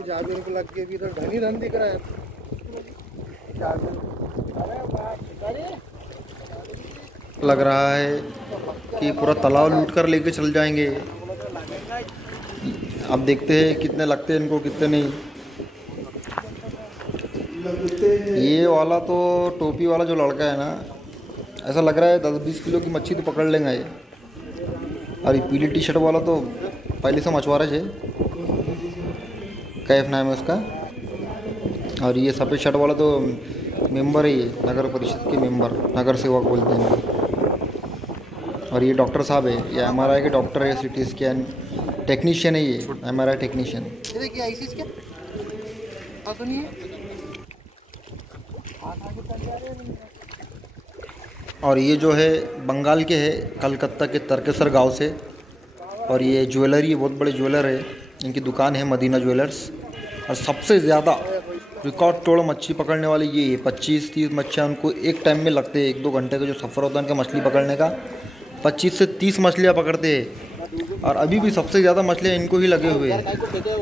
जाबिर को लग के भी तो धनी धन दिख रहा है। लग रहा है कि पूरा तालाब लूट कर लेके चल जाएंगे। अब देखते हैं कितने लगते हैं इनको, कितने नहीं। ये वाला तो टोपी वाला जो लड़का है ना, ऐसा लग रहा है 10-20 किलो की मच्छी तो पकड़ लेंगे ये। और ये पीली टी शर्ट वाला तो पहले से मछुआरा है, कैफ नाम है उसका। और ये सफ़ेद शर्ट वाला तो मेंबर है, ये नगर परिषद के मेंबर, नगर सेवक बोलते हैं। और ये डॉक्टर साहब है, ये MRI के डॉक्टर है, CT स्कैन टेक्नीशियन है, ये MRI टेक्नीशियन। और ये जो है बंगाल के है, कलकत्ता के तरकेसर गांव से। और ये ज्वेलरी, बहुत बड़े ज्वेलर है, इनकी दुकान है मदीना ज्वेलर्स। और सबसे ज़्यादा रिकॉर्ड तोड़ मच्छी पकड़ने वाले ये 25-30 मच्छियाँ उनको एक टाइम में लगते हैं। 1-2 घंटे का जो सफ़र होता है उनका मछली पकड़ने का, 25 से 30 मछलियाँ पकड़ते हैं। और अभी भी सबसे ज़्यादा मछलियाँ इनको ही लगे हुए हैं।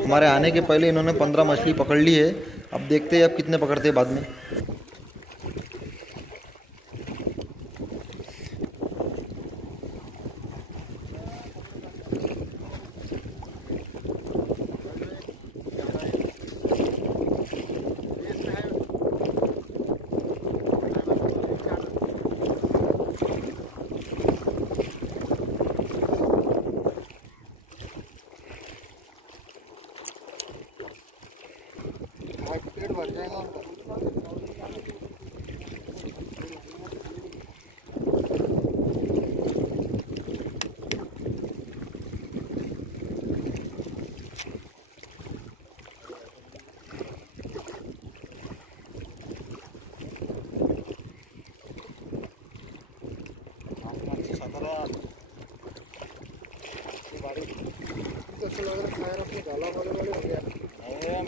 हमारे आने के पहले इन्होंने 15 मछली पकड़ ली है। अब देखते हैं अब कितने पकड़ते हैं बाद में। पेट भर जाएगा उनका।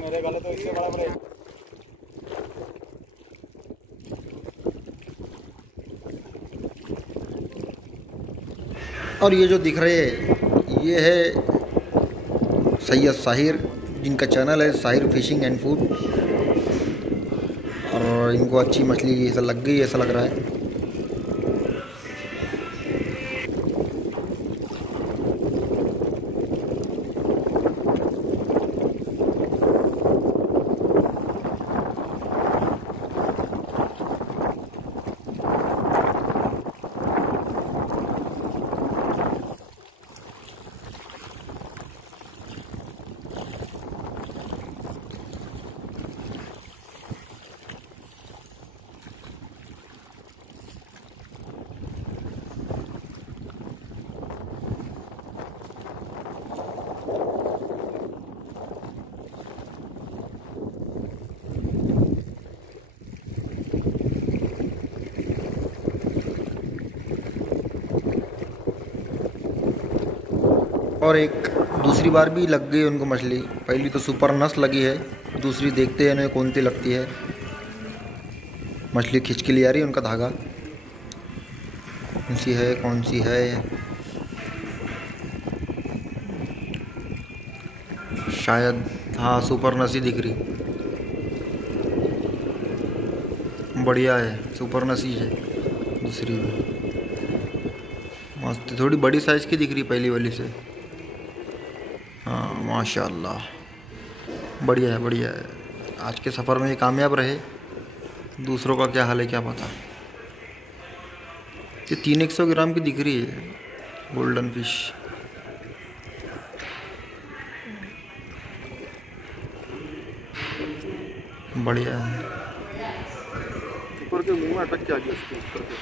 मेरे गला तो इससे बड़ा बड़ा। और ये जो दिख रहे हैं ये है सैयद साहिर, जिनका चैनल है साहिर फिशिंग एंड फूड। और इनको अच्छी मछली ऐसा लग गई, ऐसा लग रहा है। और एक दूसरी बार भी लग गई उनको मछली। पहली तो सुपर नस लगी है, दूसरी देखते हैं इन्हें कौन सी लगती है। मछली खींच के लिए आ रही है उनका धागा। कौन सी है, कौन सी है? शायद हाँ, सुपर नस ही दिख रही। बढ़िया है, सुपर नस ही है दूसरी भी। मस्त, थोड़ी बड़ी साइज़ की दिख रही पहली वाली से। हाँ माशाल्लाह, बढ़िया है, बढ़िया है। आज के सफ़र में ये कामयाब रहे, दूसरों का क्या हाल है क्या पता। ये 300 ग्राम की दिख रही है गोल्डन फिश। बढ़िया है। ऊपर के मुंह में अटक के आ गया इसके ऊपर के।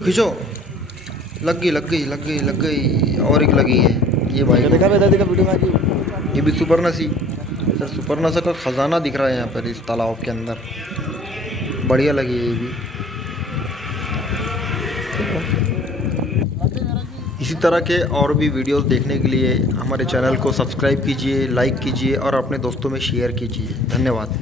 खींचो। लग गई लग गई लग गई लग गई, और एक लगी है। ये भाई देखा देखा वीडियो में आ गई। ये भी सुपरनसी सर, सुपरनसा का खजाना दिख रहा है यहाँ पर इस तालाब के अंदर। बढ़िया लगी है ये भी। इसी तरह के और भी वीडियोस देखने के लिए हमारे चैनल को सब्सक्राइब कीजिए, लाइक कीजिए और अपने दोस्तों में शेयर कीजिए। धन्यवाद।